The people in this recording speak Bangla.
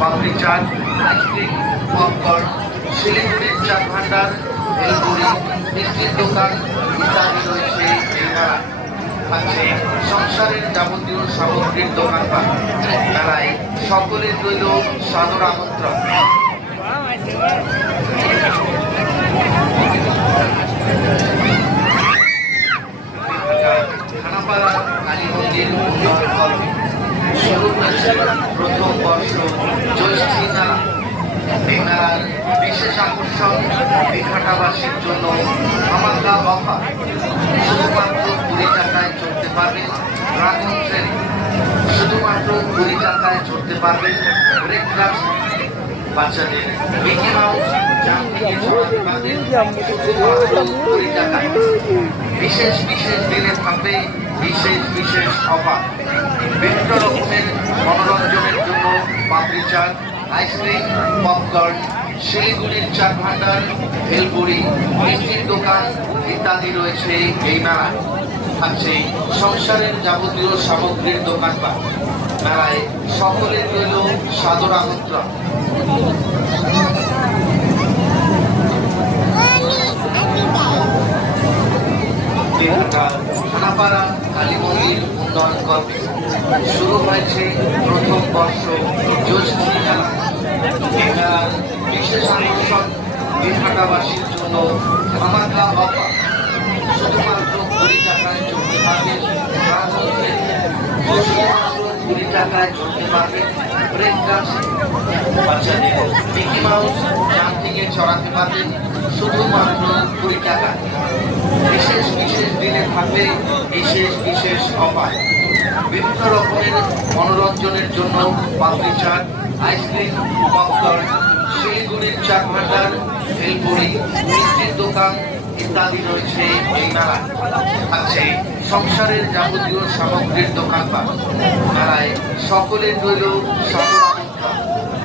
পাপড়ি চাট, আইসক্রিম, পপকর্ন, শিলিগুড়ির চাট ভান্ডার, ভেলপুরি, মিষ্টির দোকান ইত্যাদি রয়েছে এই মেলায়। আছে সংসারের যাবতীয় সামগ্রীর দোকানপাট। মেলায় সকলের রইল সাদর আমন্ত্রণ। খানাপাড়া কালী মন্দির উন্নয়ন কর্মী শুরু হয়েছে প্রথম বর্ষ জ্যৈষ্ঠী মেলা। এই মেলার বিশেষ আকর্ষণ দীঘাটাবাসীর জন্য ধামাকা অফার। শুধুমাত্র 20 টাকায় চড়তে পারবেন ড্রাগন ট্রেনে, শুধুমাত্র 20 টাকায় চড়তে পারবেন ব্রেক ডান্স, বাচ্চাদের মিকি মাউস জাম্পিংয়ে চড়াতে পারবেন শুধুমাত্র 20 টাকায়। বিশেষ বিশেষ দিনে থাকবে বিশেষ বিশেষ অফার। বিভিন্ন রকমের মনোরঞ্জনের জন্য পাপড়ি চাট, আইসক্রিম, পপকর্ন, শিলিগুড়ির চাট ভান্ডার, ভেলপুরি, মিষ্টির দোকান ইত্যাদি রয়েছে এই মেলায়। থাকছে সংসারের যাবতীয় সামগ্রীর দোকানপাট। মেলায় সকলের রইল সাদর আমন্ত্রণ। খানাপাড়া কালী মন্দির উন্নয়ন কর্মী শুরু হয়েছে প্রথম বর্ষ জ্যৈষ্ঠী মেলা। এই মেলার বিশেষ আকর্ষণ দীঘাটাবাসীর জন্য ধামাকা অফার। শুধুমাত্র 20 টাকায় চড়তে পারবেন ড্রাগন ট্রেনে, শুধুমাত্র 20 টাকায় চড়তে পারবেন ব্রেক ডান্স, বাচ্চাদের মিকি মাউস জাম্পিংয়ে চড়াতে পারবেন শুধুমাত্র 20 টাকায়। বিশেষ বিশেষ দিনে থাকবে বিশেষ বিশেষ অফার। বিভিন্ন রকমের মনোরঞ্জনের জন্য পাপড়ি চাট, আইসক্রিম, পপকর্ন, শিলিগুড়ির চাট ভান্ডার, ভেলপুরি, মিষ্টির দোকান ইত্যাদি রয়েছে এই মেলায়। আছে সংসারের যাবতীয় সামগ্রীর দোকানপাট। মেলায় সকলের রইল